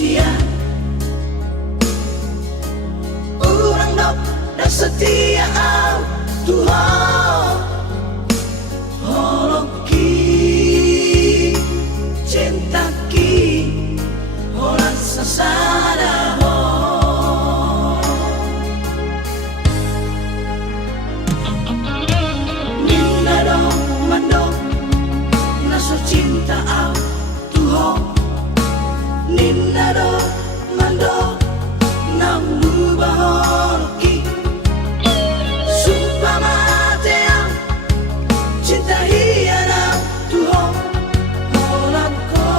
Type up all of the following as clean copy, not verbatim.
sia. Urang dok dan setia au Tuhan holoki cintaki holan sasada ho. Ninda dong mandok naso cinta au Tuhan. Ninda dong mandok namu baholoki sumpama teang cinta hiana Tuhan holan ko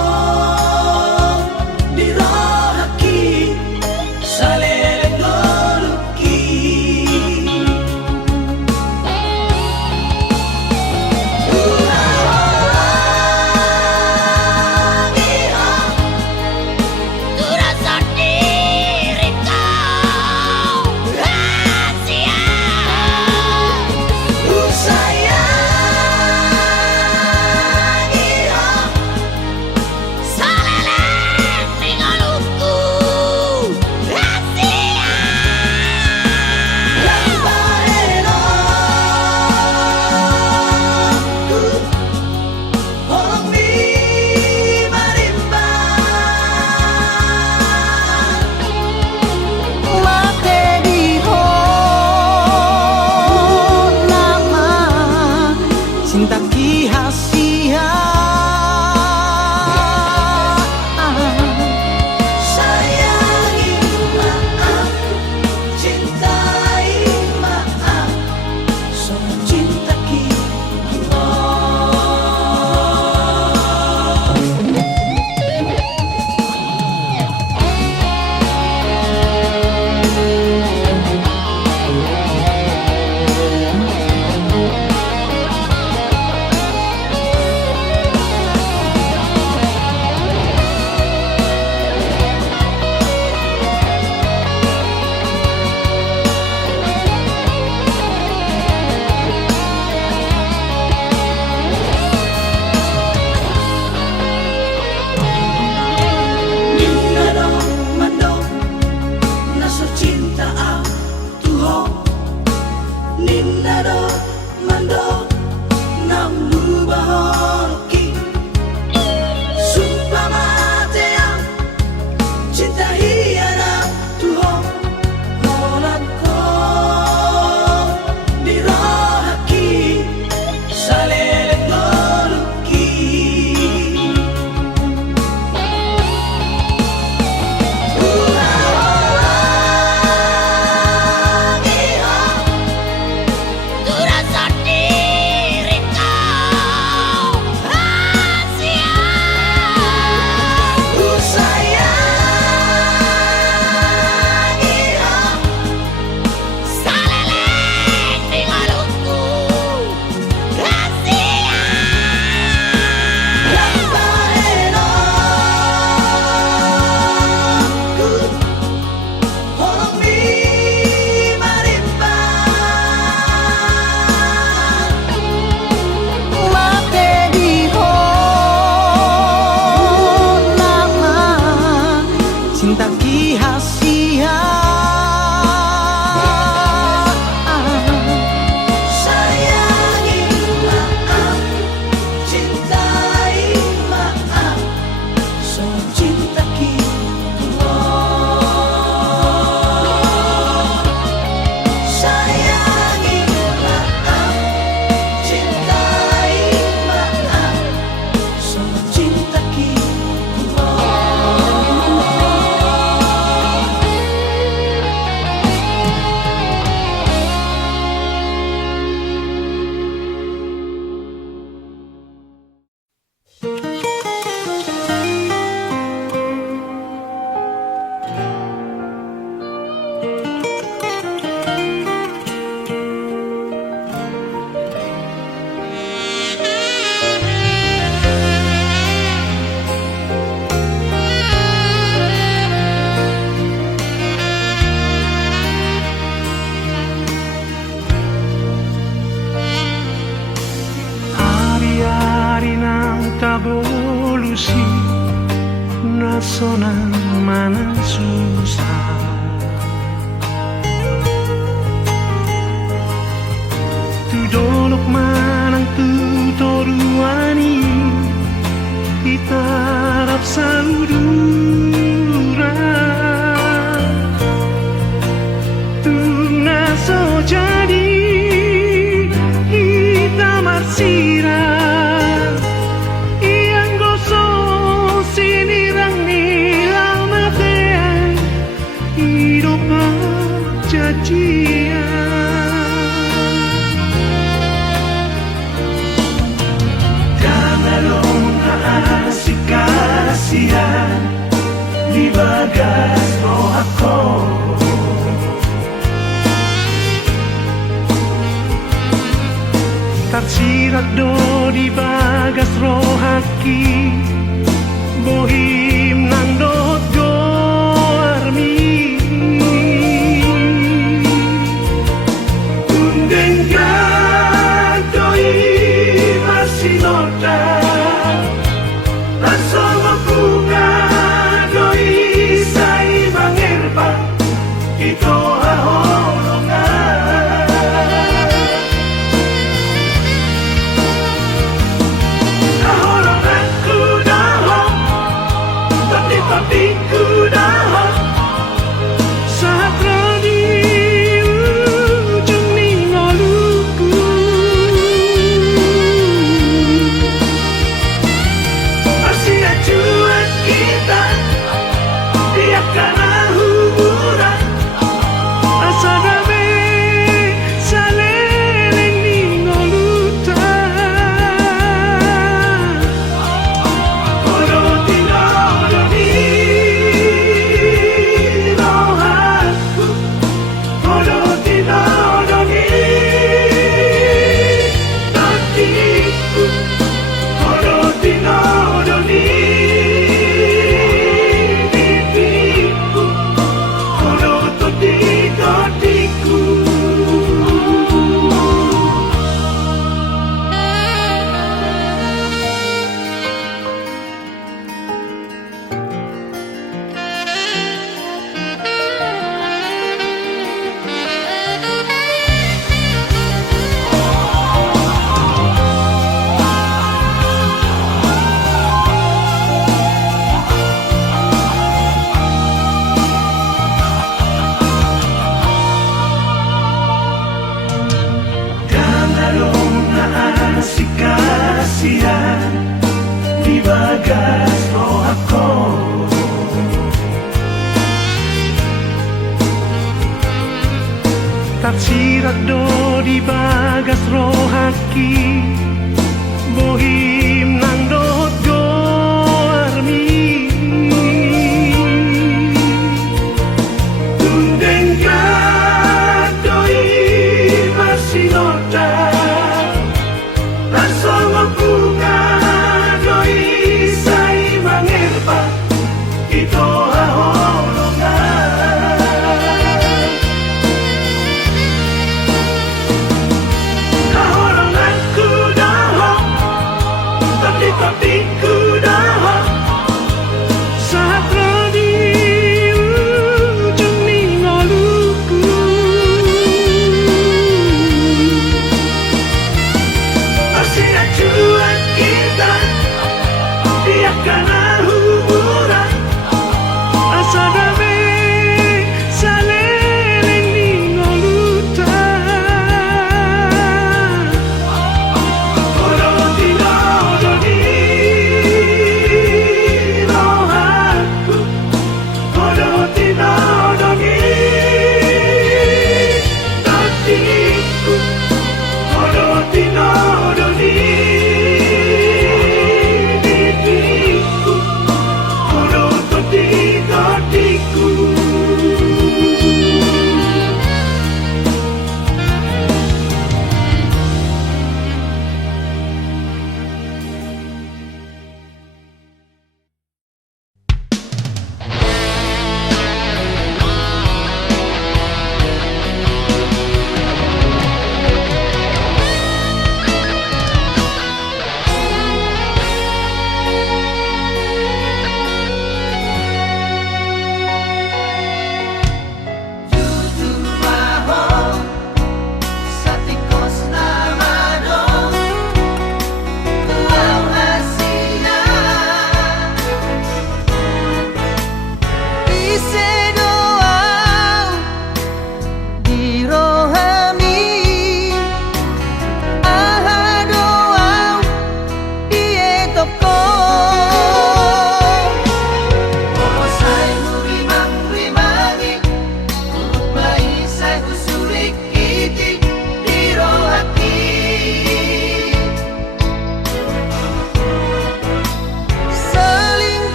dirohaki salele goluki. evolusi nasional manang susah. Tu dolok manang tu toruani itarap saudura. Tu naso jadi ita marsira yang goso sinirang nilang matean hidup jadian. Asik kasihan di bagas roh aku, tersirat do di bagas roh haki, bohim nandot goarmi. Undeng gantoi masih noda sama bunga doi sai mangerba ito haholongan. Haholongan ku dahon, tapi ku dahon saat rodi ujung ningoluku. Cuan kita dia karena hubungan asa damai saleleng ningolutan. Kodo tinodo di rohaku, kodo tinodo di hatiku, kodo tinodo di asik kasihan di bagas roh aku, tersirat do di bagas roh haki, bohim nandot goarmi. Undeng gadoi masih noda sama bunga doi sai mangerba ito haholongan. Haholongan ku dahon,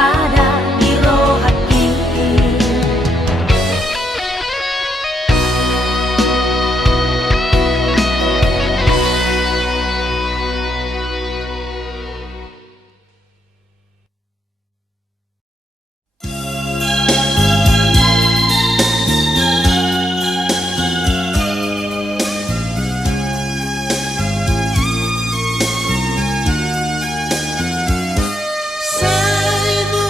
pada biro hati. Seribu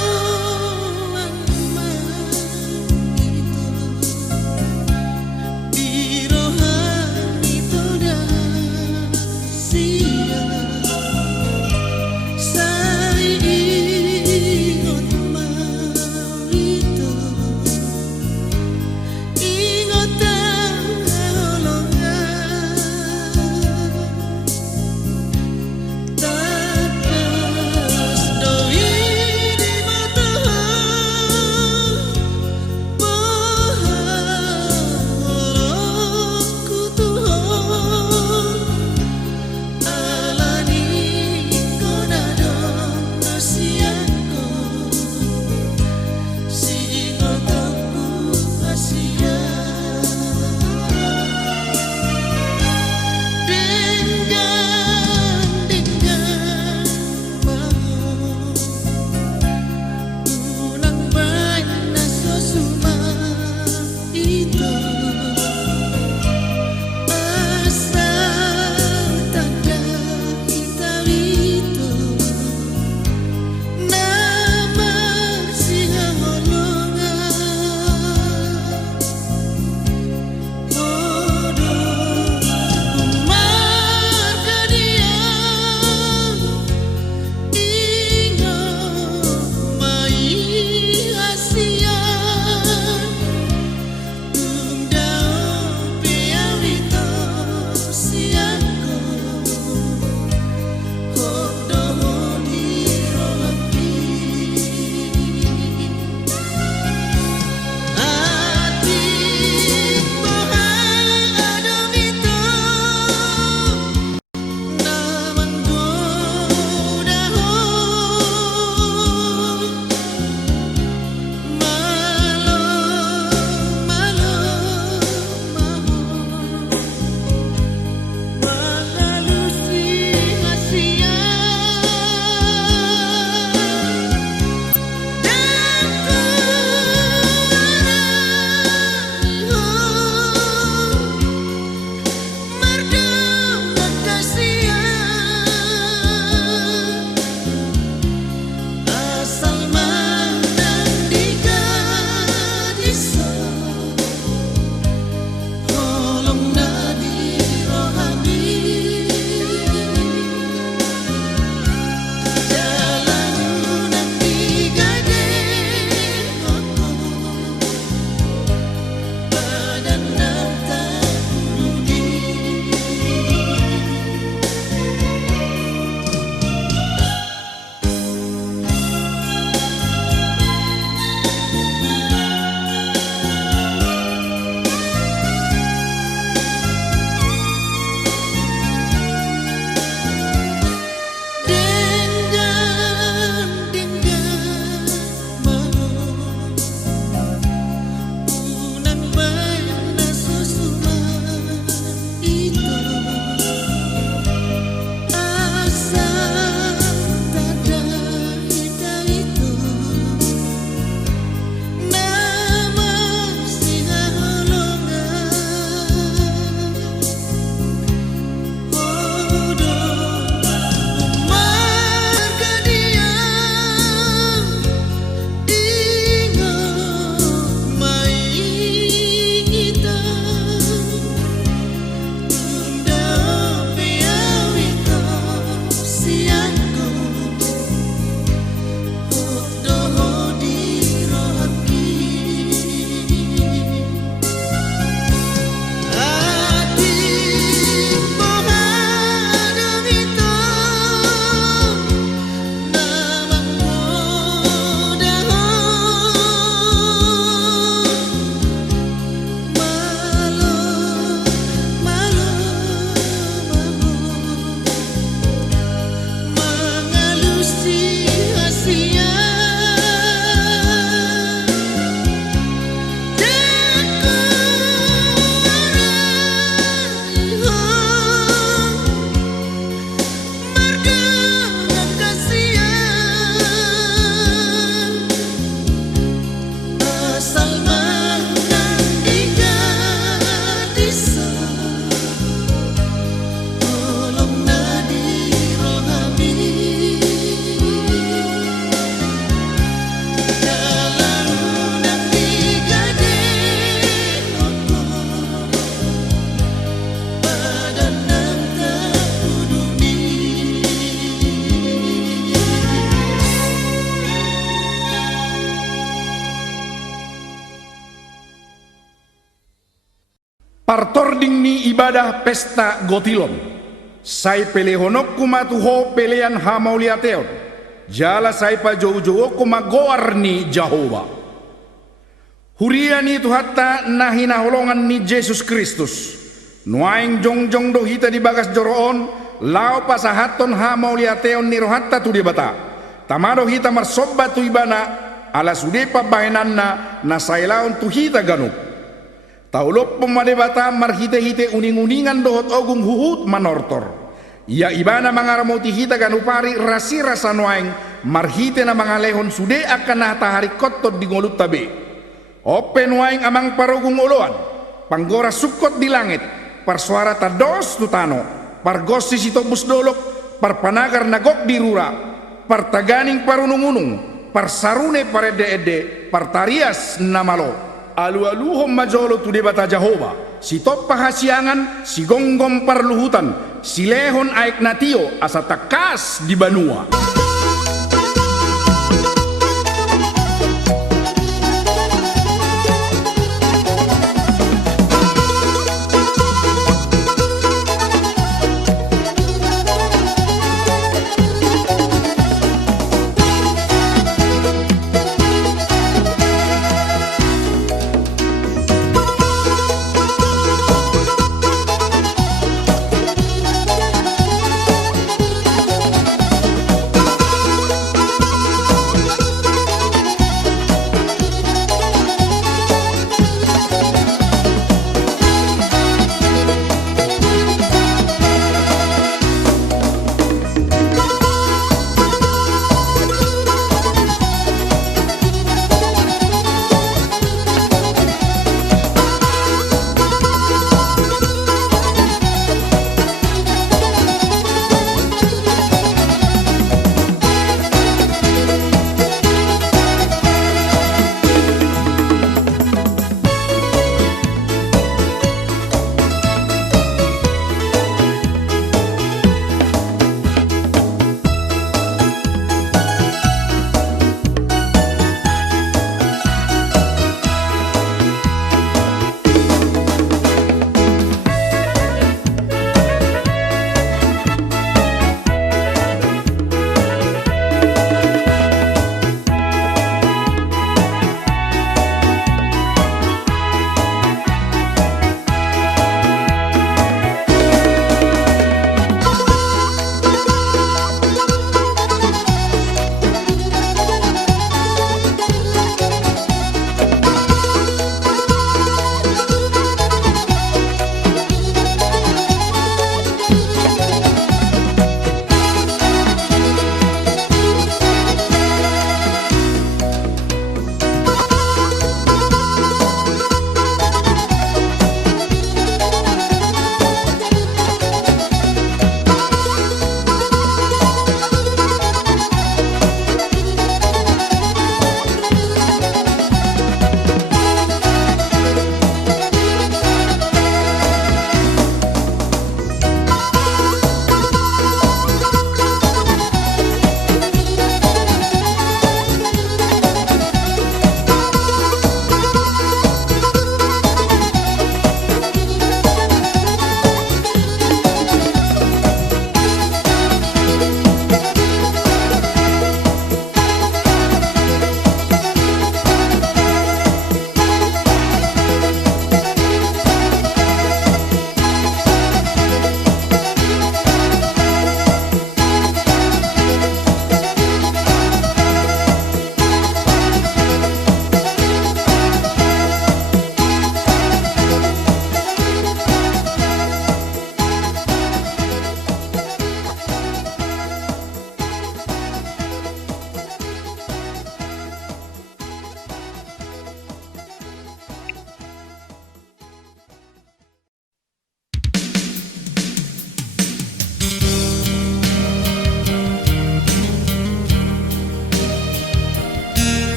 Partording ni ibadah pesta gotilon. Sai pelehonok kumatuho pelean hamauliateon. Jala sai pa jowo kumagoar ni Jehovah. Huria ni tuhatta na hinaholongan ni Jesus Kristus. Nuaing jongjong do hita di bagas joroon. Lao pasahaton hamauliateon ni rohatta tu di bata. Tamado hita marsobba tu ibana. Ala sudepa bahenanna na sailaon tu hita ganup. Taulop pemadebata marhite-hite uning-uningan dohot ogung huhut manortor. Ia ibana mangaramoti hita ganupari rasi rasa noaing marhite na mangalehon sude akan natahari kotot di ngolut tabe. Ope noaing amang parogung oloan, panggora sukot di langit, parsuara tados tutano, pargosi sitobus dolok, parpanagar nagok di rura, partaganing parunung-unung, parsarune parede-ede, partarias namalo. Alu-aluhom majolo tu debata Jehovah. Si top pahasiangan, si gonggom parluhutan, si lehon aik natio asa takas di banua.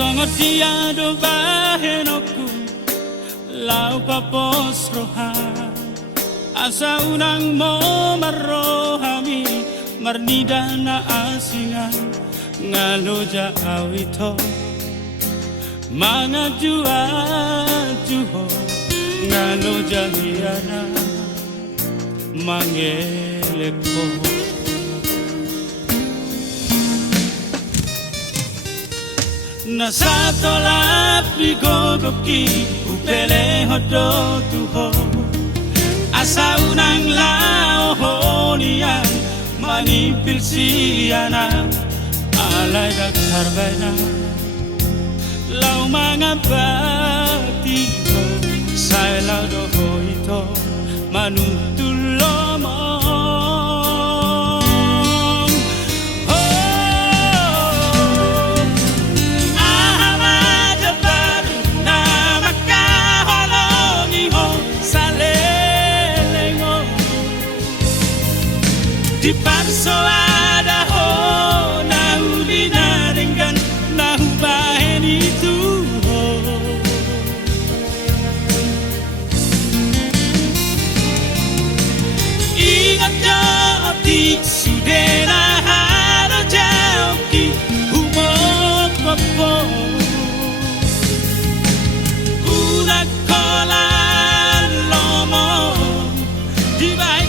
Songo dia do bahenoku lau papos rohan asa unang mo marohami marnidana asingan ngaloja awito mga juho ngaloja hiana mangeleko Nasa tolap di gogoki upele hodo tuho asa unang lao honian manipil siana alay dagkarbena lau mga batiko sa lau doho ito manutulo mo Di parsoada ho na uli na ringgan na hubahin itu ho Ingat jawab di sudena haro jawab ki humok papo Unak kolan lomo di baik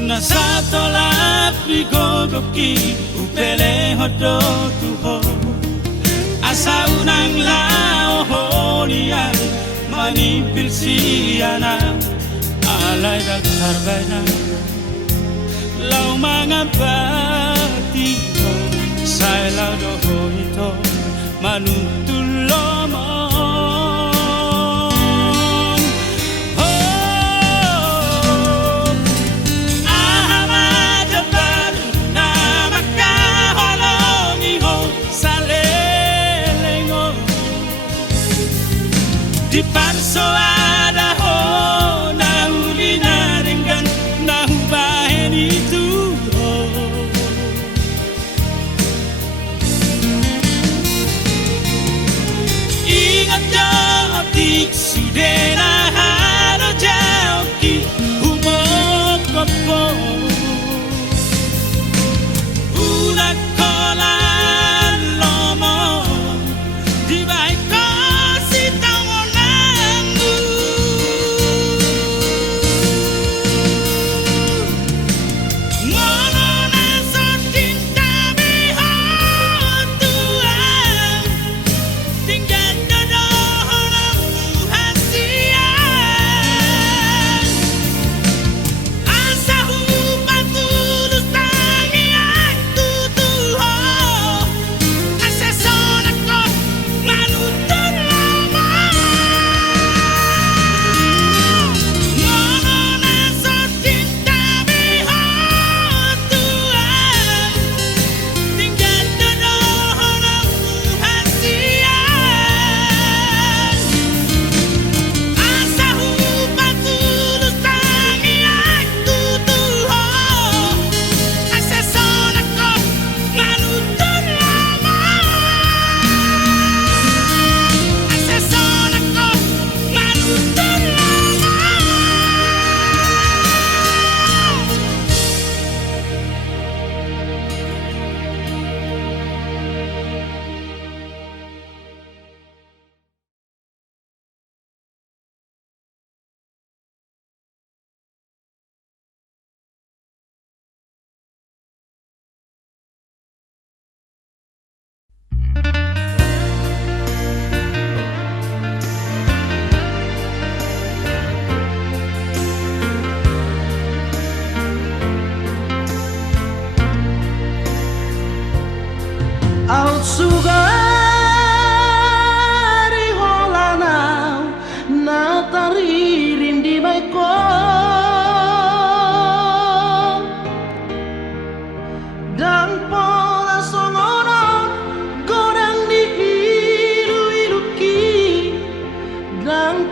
Nasa tolap di gogoki upele hodo tuho asa unang lao honian manipil siana alay dagkarbena lau mga batiko sa lau doho ito manutulo mo Di parsoada ho na uli na ringgan na hubahin itu ho Ingat jawab di sudena haro jawab ki humok papo Unak kolan lomo di baik kasih tahu namu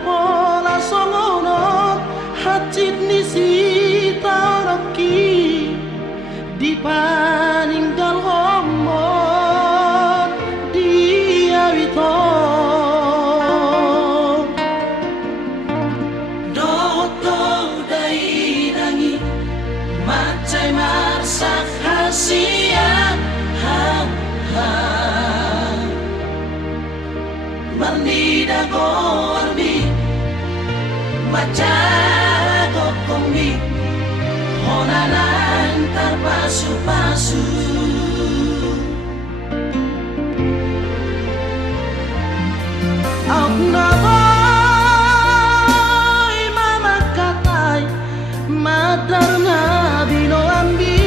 pola songono hacit nisi taraki dipaninggal homo dia wito doto dai dangi macai marsak hasian Marnida gormi Majago komi Honanan terpasu-pasu Aku naboy mama katai Madar nabi no ambi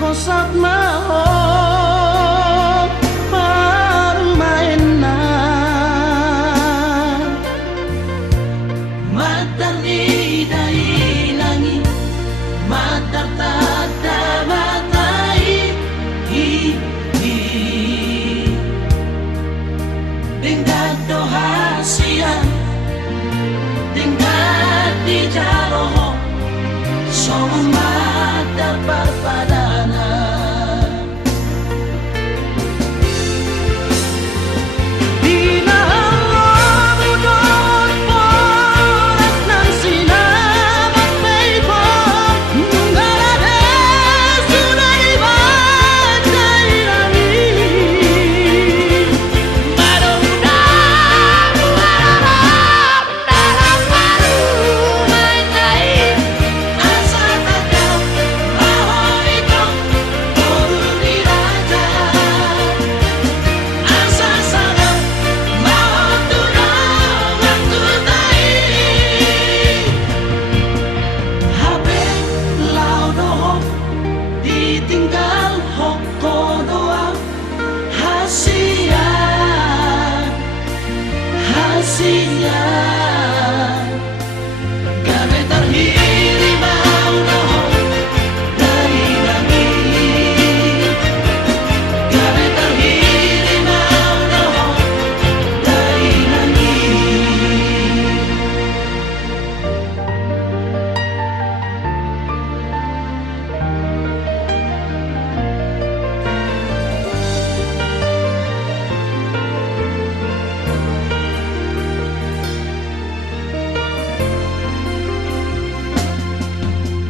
Kosat maho baru maena Matar idai nangi Matar tada matai Tingkat dohasian Tingkat di jaroho Sama matar parpadana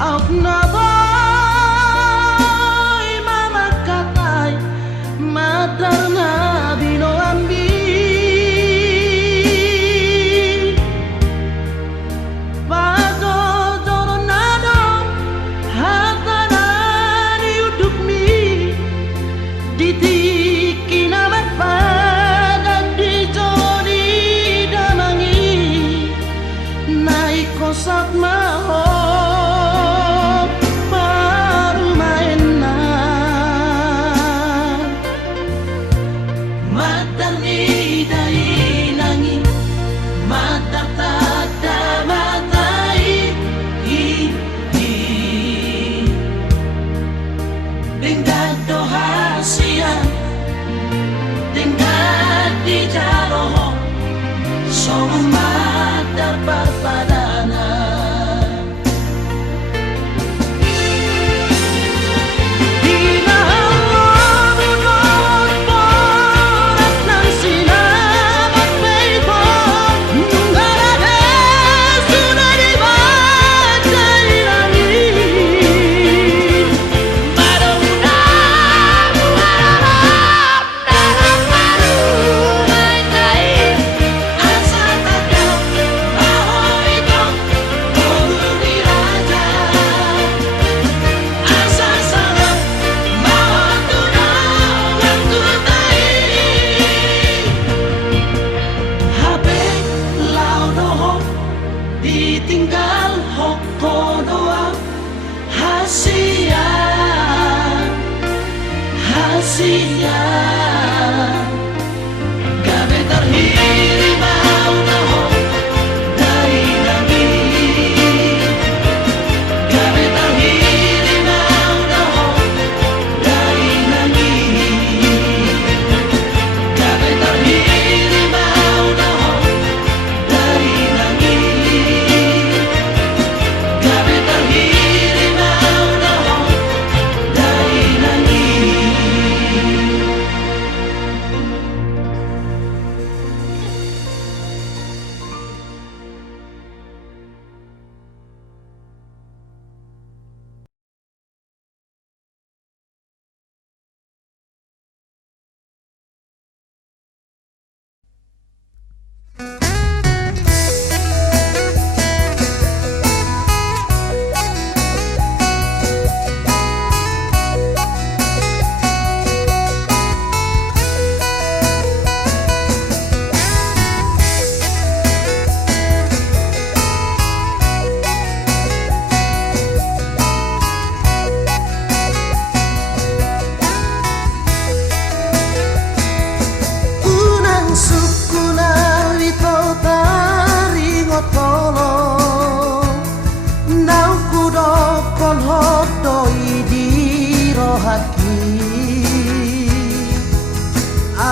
Aku naboy mama katai Madar nabi no ambi Pado joronado Hatanani uduk mi Ditiki namat padat di jodi damangi Naik kosat maho Tingkat dohasian Tingkat di jaroho Sama matar parpadana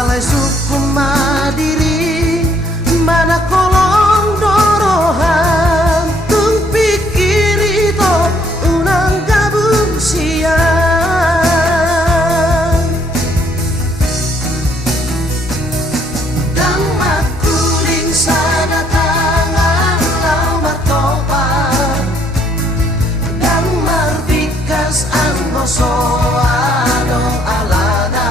balai suku Madiri mana kolong dorohan tung pikir itu unang gabung siang dan makuling sana tangan lau martopan dan marbikas anggoso adong alana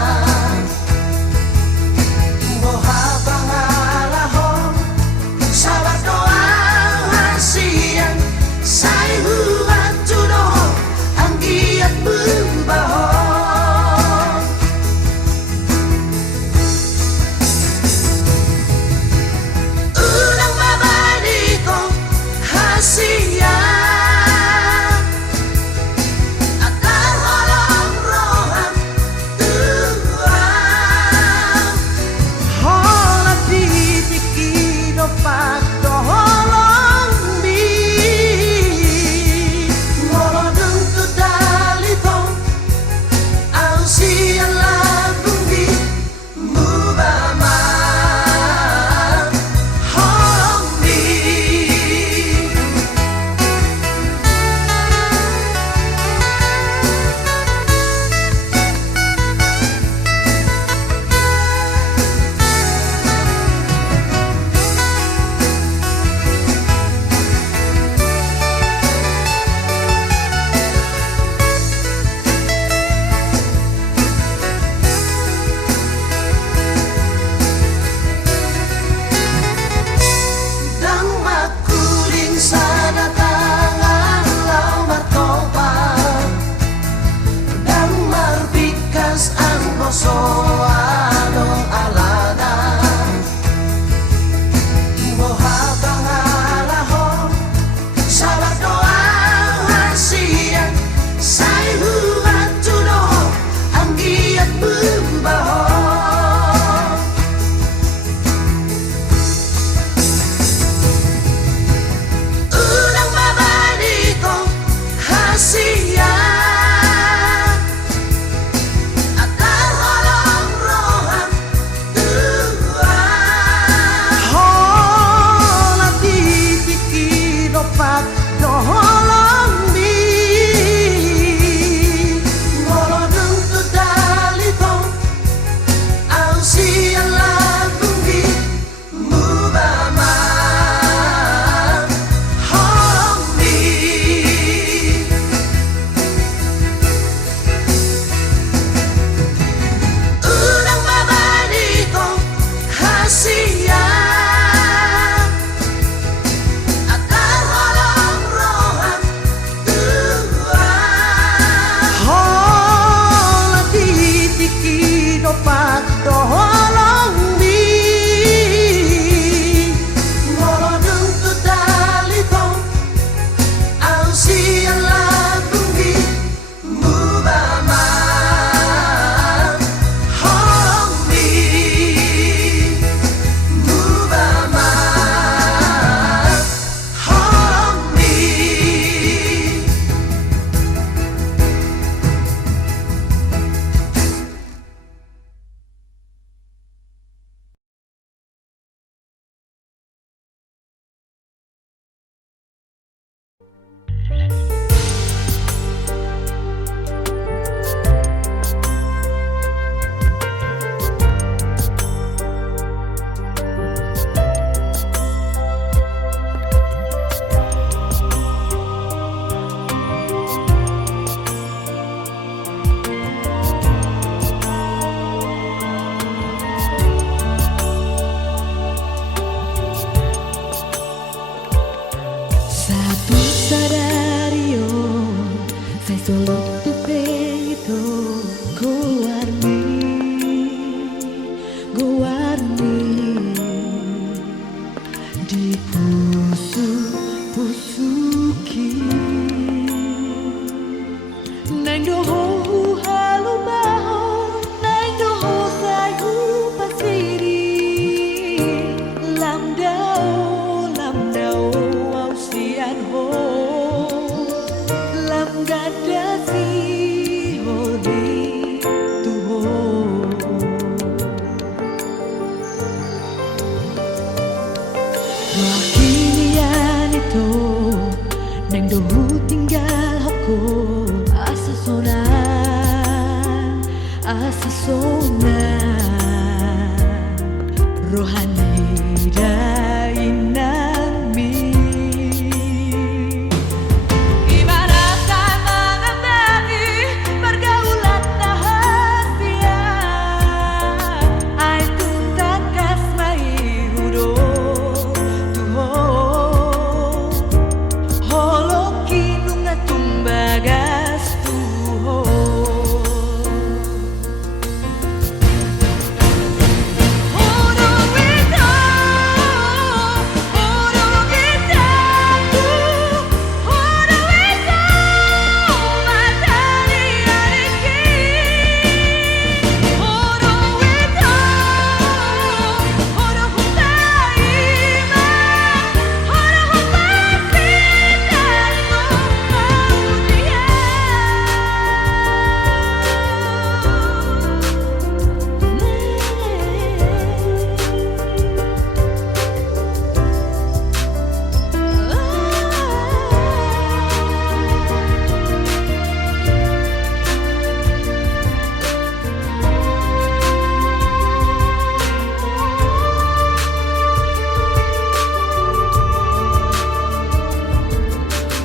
Wah kini yan ito nang dohu tinggal ako asa sona rohani dain nami. Ibaratkan mengendaki pergaulan rahasia ai tuntak kasmai hudo tuho holoki nunga tumbagas tuho.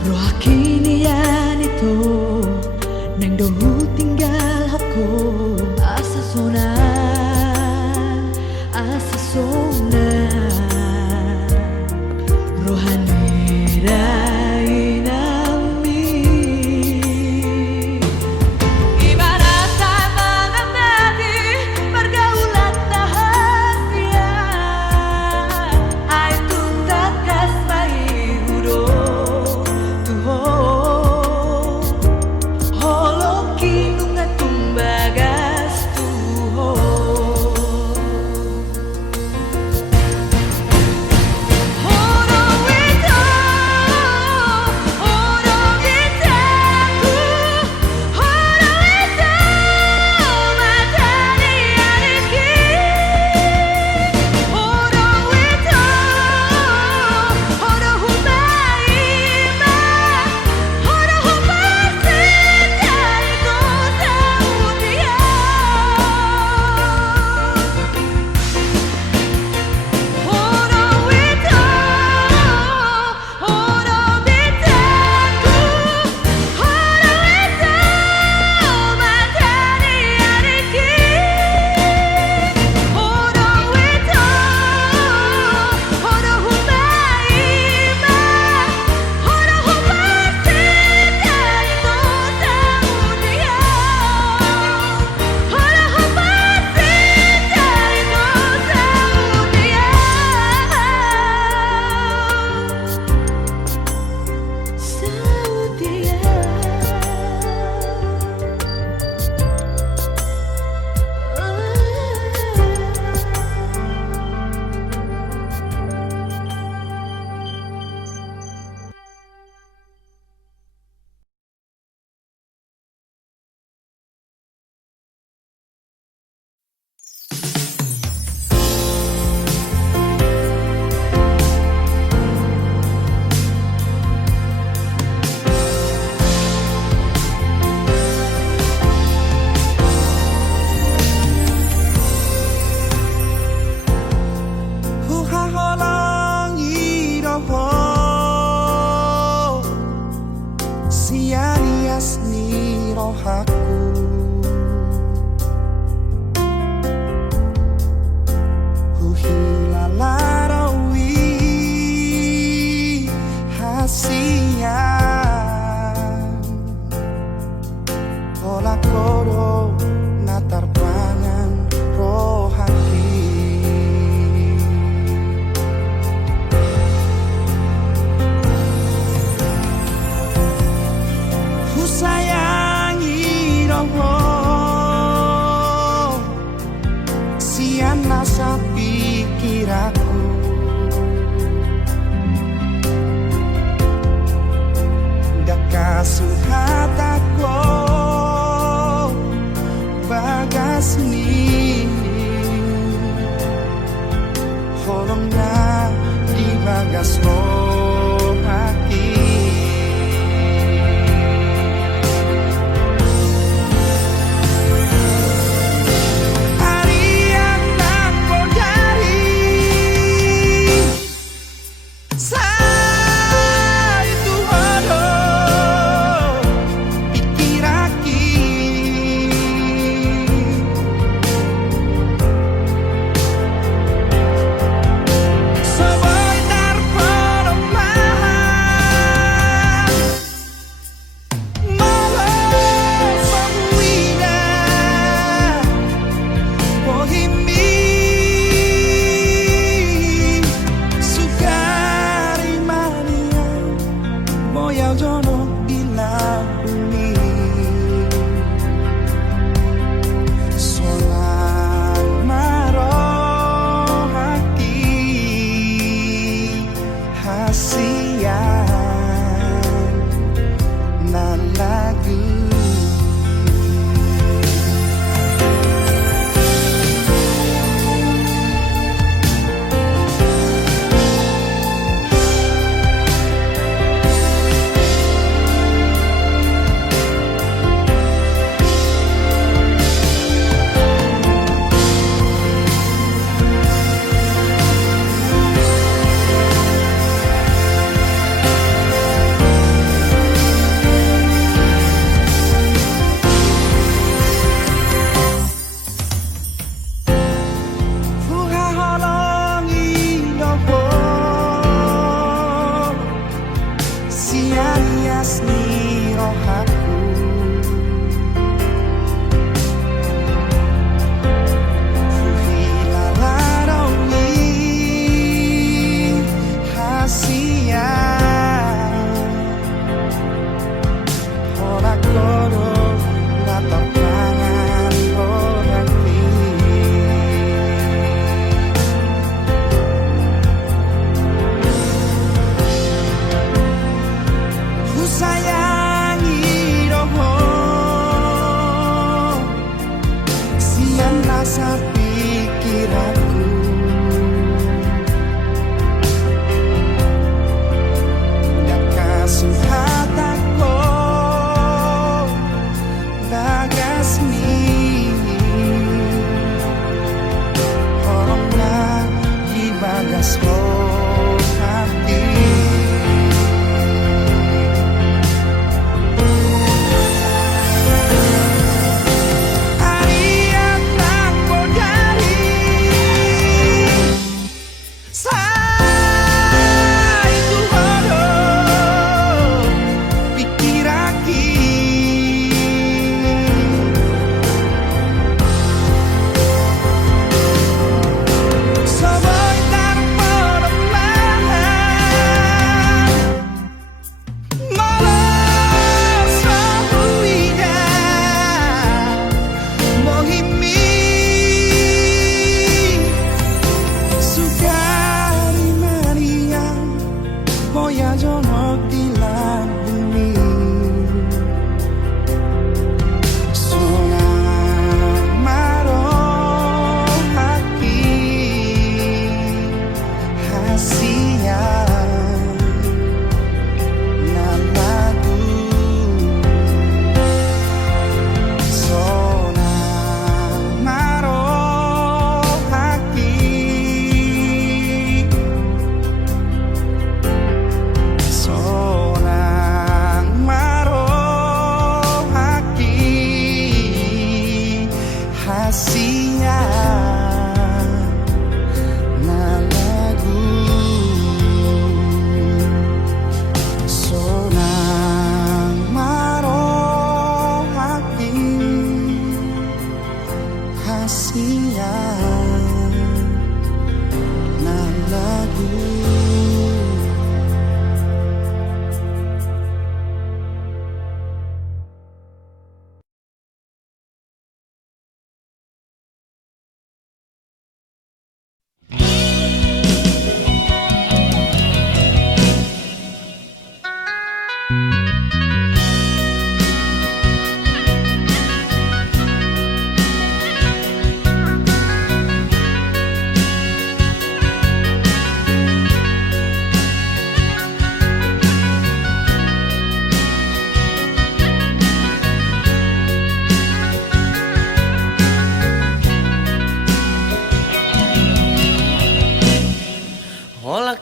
Roh kini yan ito nang dohu tinggal ako asa sona rohani dain nami. Ibaratkan mengendaki pergaulan rahasia ai tuntak kasmai hudo tuho holoki nunga tumbagas tuho. bagas rohaki. Hari yang tak kau cari, saya itu hodoh pikir aki. Soboy tarpo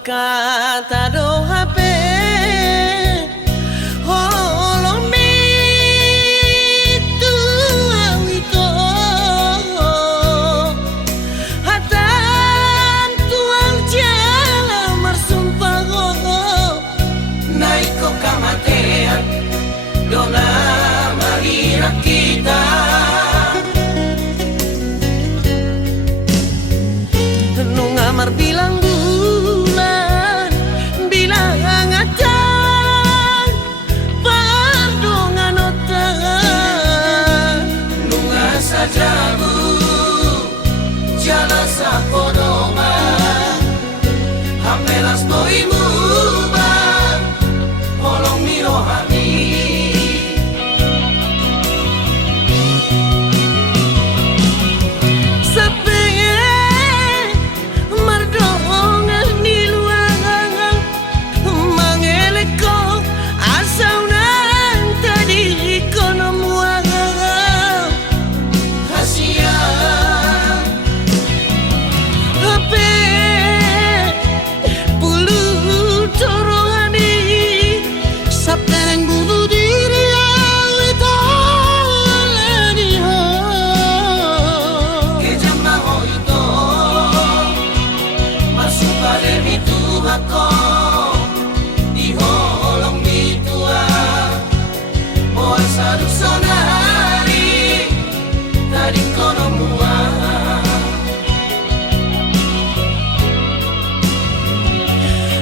kata do HP holong itu awiko hatan tuang jalan bersumpah naik ko kamatean dona marina kita nung amar bilang bulan bilang acan pardongan otak nung asa jabu jala sa kodoma hampelas boimu bang holong mirohani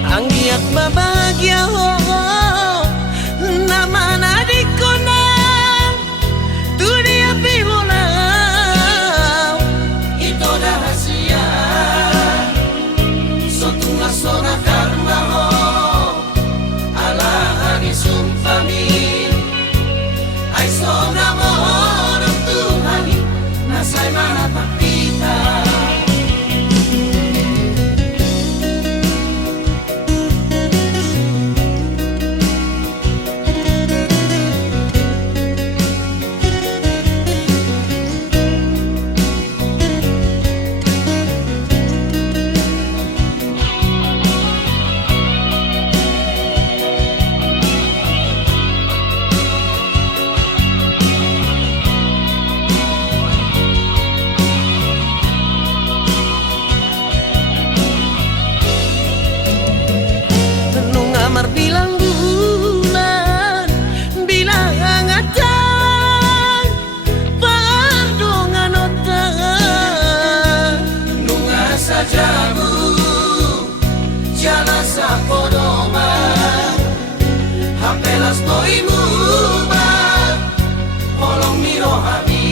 Anggiat bahagia ho nama nadiko na tu dia pibolau ito rahasia sotunga sona karma ho ala ani sumpami ay sona mo Tuhani nasay mana papita amar bilang bulan bilang acan pardongan otak nunga sajamu jala sa kodoma hampelas boimu bang holong mirohani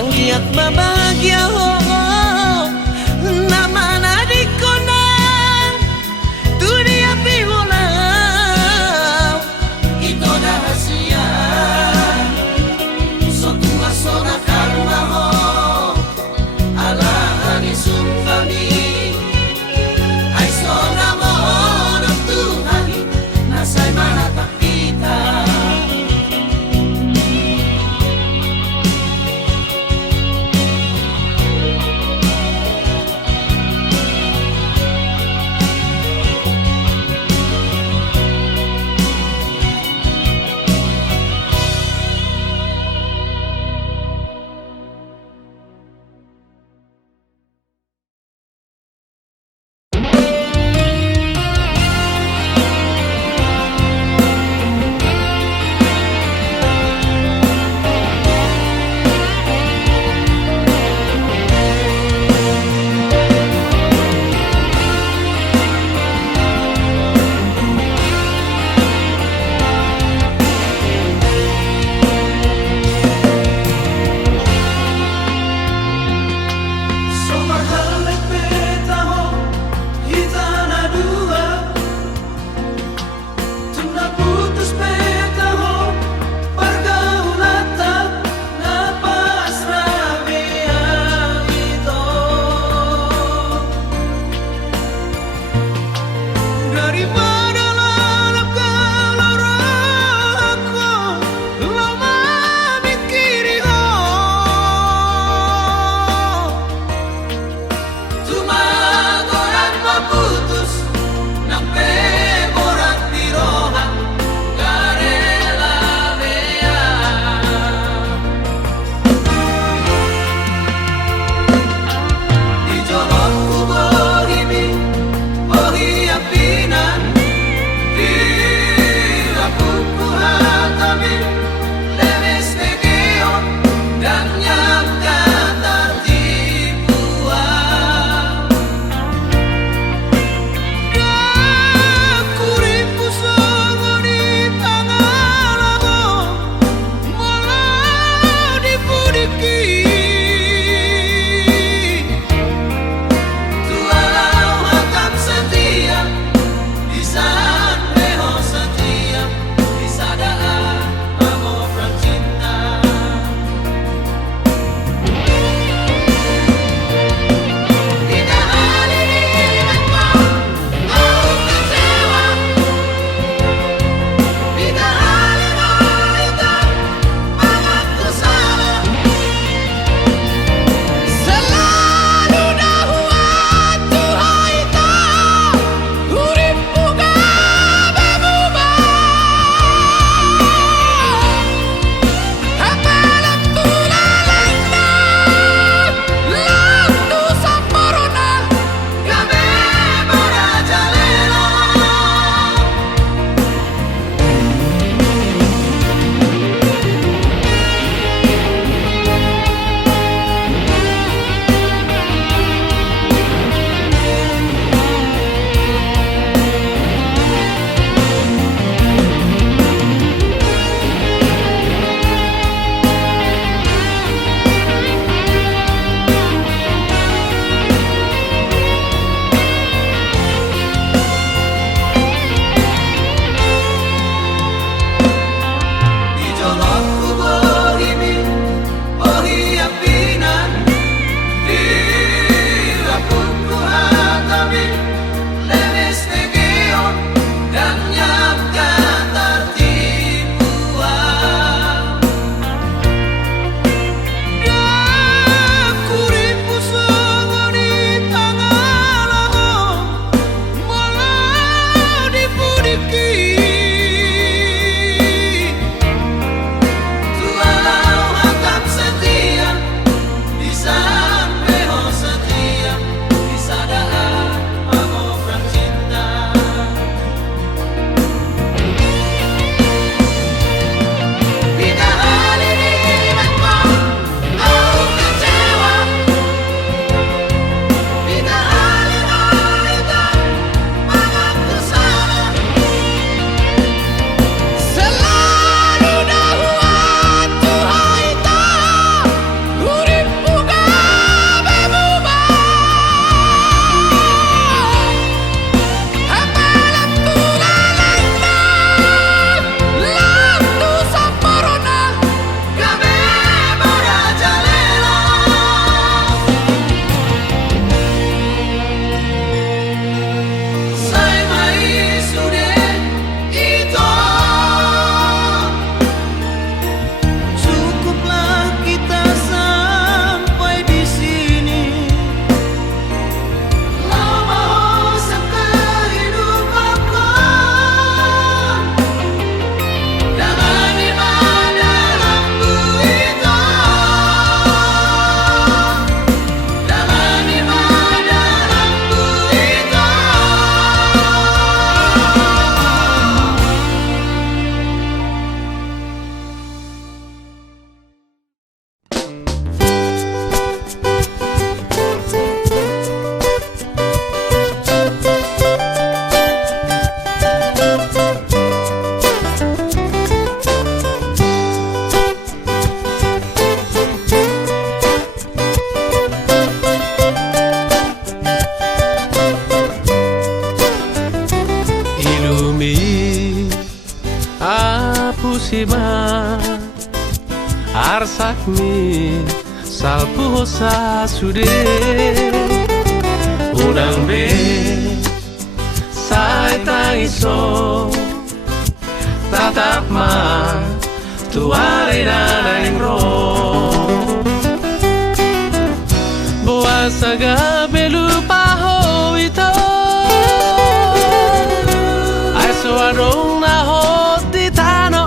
Anggiat bahagia ho nama nadiko na tu dia pibolau ito rahasia sotunga sona karma ho ala ani sumpami ay sona mo Tuhani nasay mana takita pusima arsakmi salpuhosa sude unang be sai taiso tatap ma tuare nanang ro boa saga belu paho ito ai so arong na hot di tano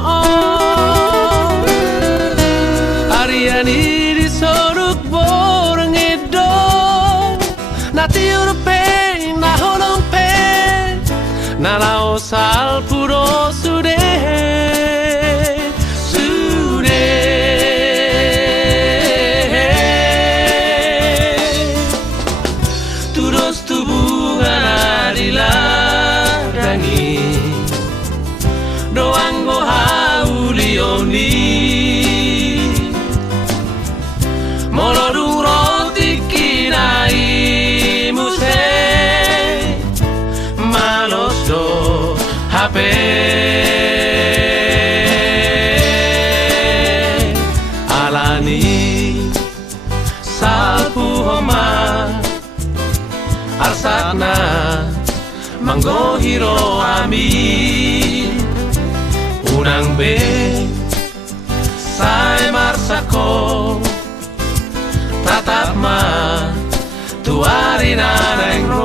ariani di soruk borong edo na tiur pe na holong pe na lao sal puro sude alani salpu homa arsakna manggo hiro ami unang be sai marsako tatap ma tuari naneng ro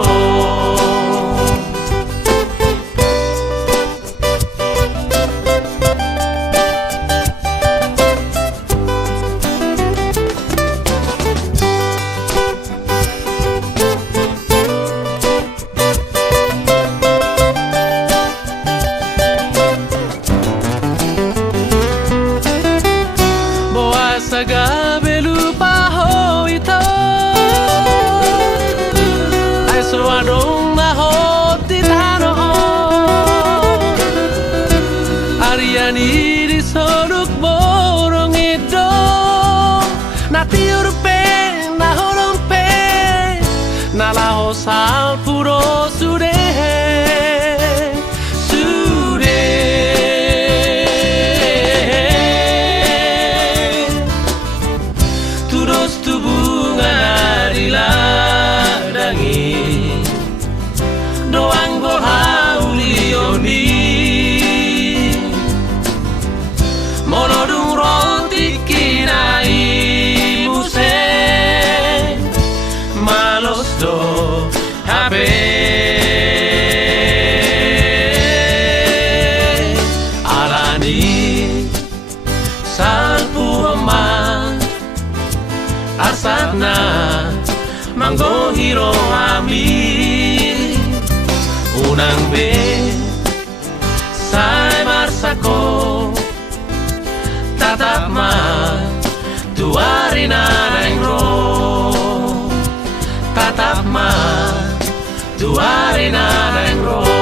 saga belu paho ito ai so adong na hot di tano ariani di soruk borong edo na tiur pe na holong pe na lao sal puro sude arsakna manggo hiro ami unang be sai marsako tatap ma tuari naneng ro tatap ma tuari naneng ro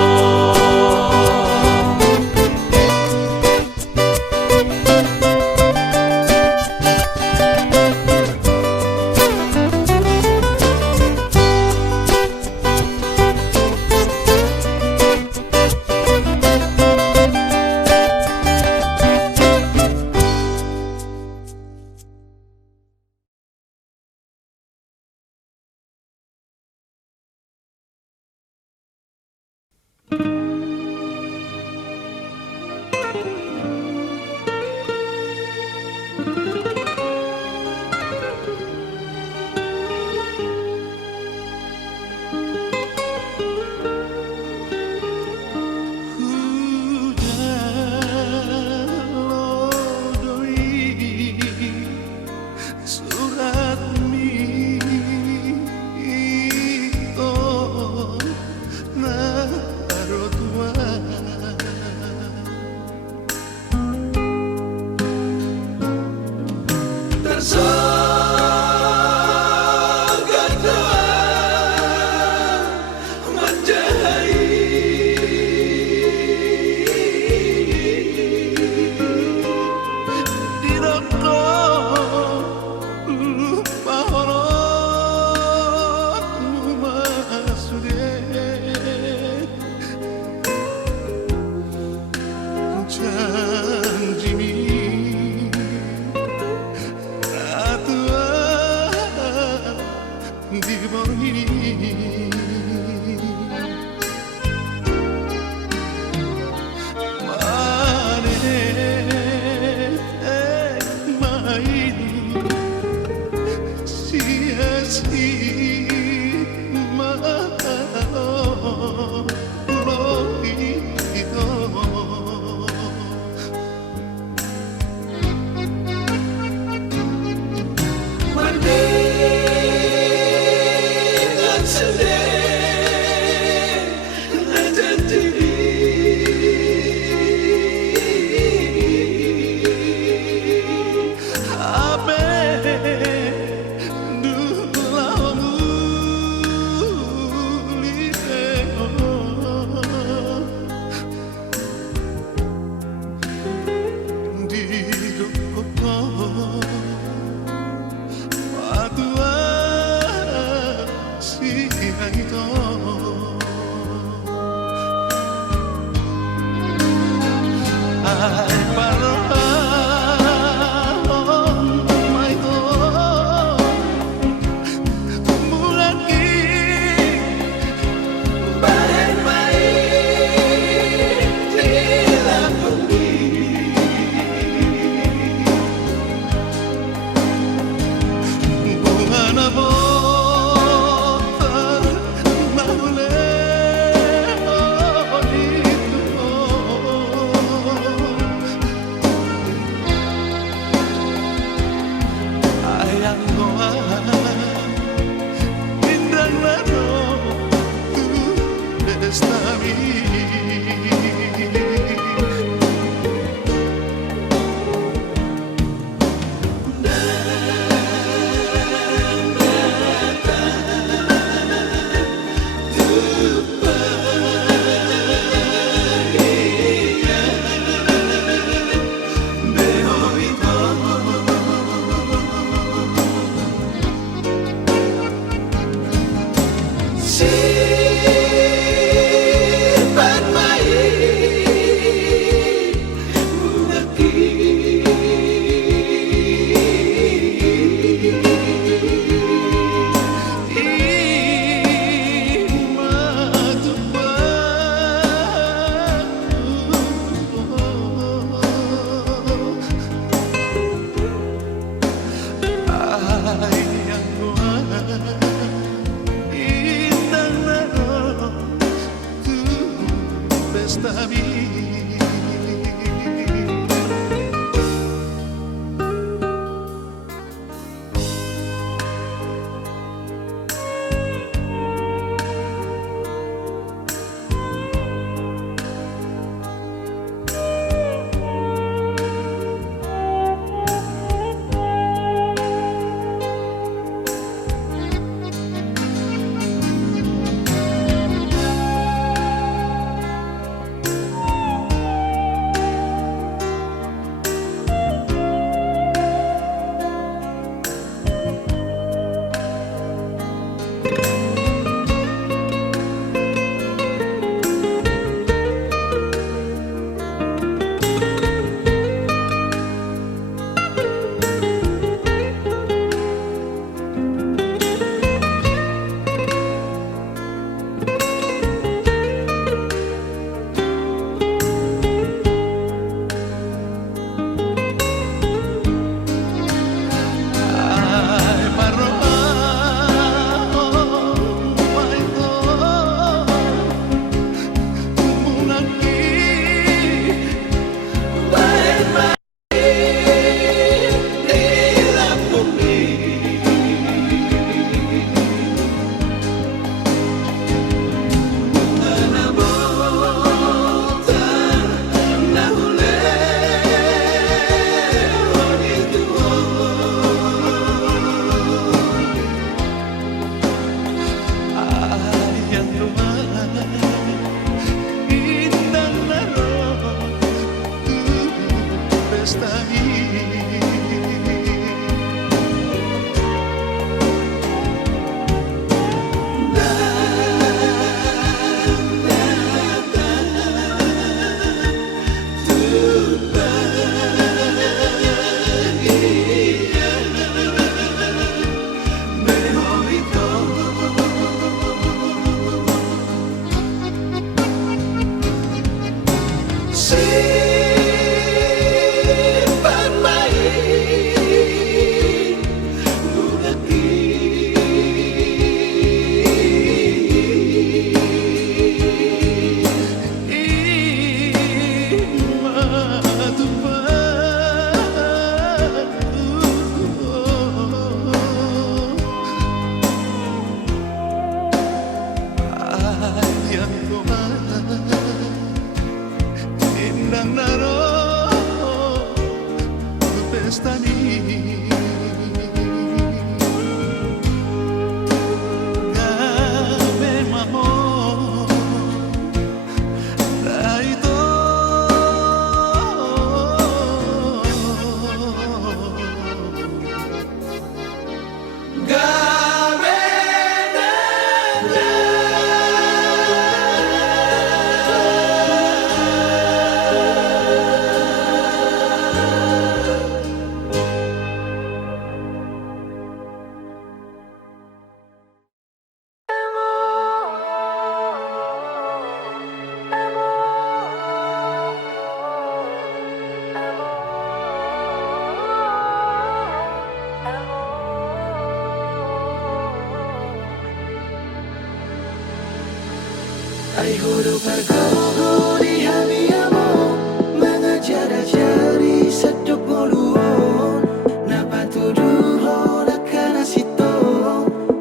Ay huruf bergogo di hamiamo mengejar jari seduk moluon napa tuduhon akan asito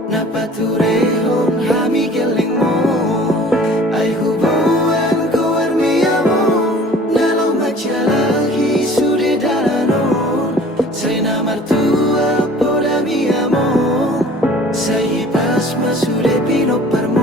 napa turehon hami gelengmo ay hubungan kuar miamo nalau macalahi sude dalanon saya namar tua poda miamo saya pasma sude pino parmo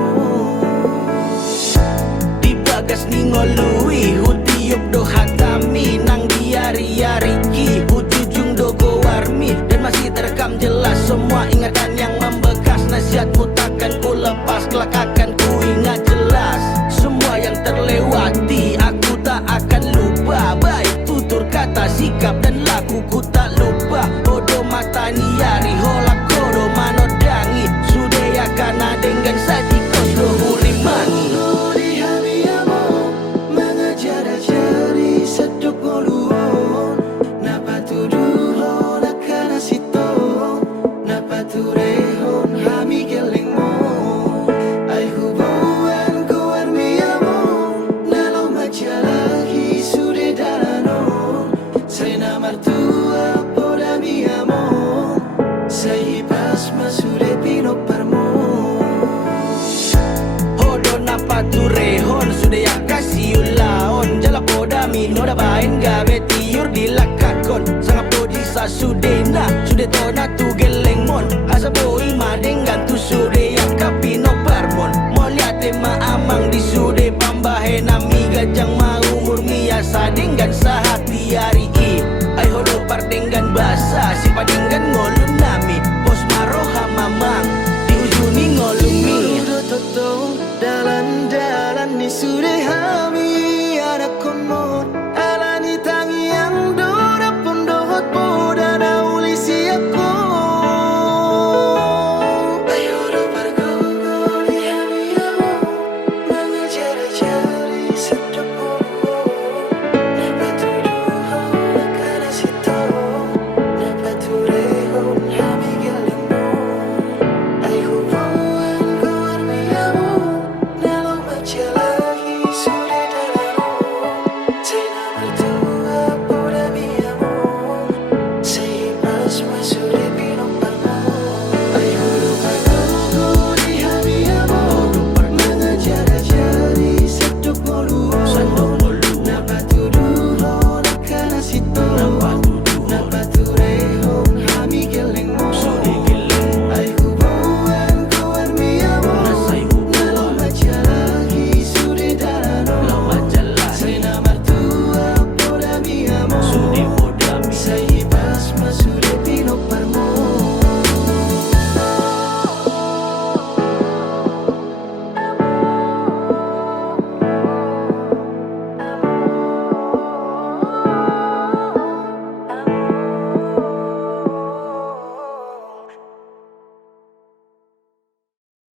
Bagas ningolui hutiup do hatami nang diari-ari ki ujung do warmi dan masih terekam jelas semua ingatan yang membekas nasihatmu takkan ku lepas kelak akan ku ingat jelas semua yang terlewati aku tak akan lupa baik tutur kata sikap dan lakuku tak lupa odo mata niari holak kodo manodangi sude akan dengan saji kodo hurimangi seduk moluon napa tuduhon akan asito napa turehon hami gelengmo ay hubungan kuar miamo nalau macalahi sude dalanon saya namar tua poda miamo saya pasma sude pino parmo hodo napa turehon sude ya kasih ulaon jala poda mino da bain gabe tiur dilakakon sangat podi sa sudena sude tona tu gelengmon asa boi madengan tu sude ya kapino parmon moliate ma amang di sude pambahe nami gajang ma umur miasa dengan sahati hari i ay hodo pardenggan basa si padenggan ngolun nami bos maroha mamang di ujuni ngolumi totong dalan-dalan ni sude hami ada konmon alani tangi yang dora pun dohot poda na ulisi aku ayo do bergogo di hami amo mengejar jari seduk moluon napa tuduhon akan asito napa turehon hami gelengmo ay hubungan kuar miamo nalau macalahi sude dalanon saya namar tua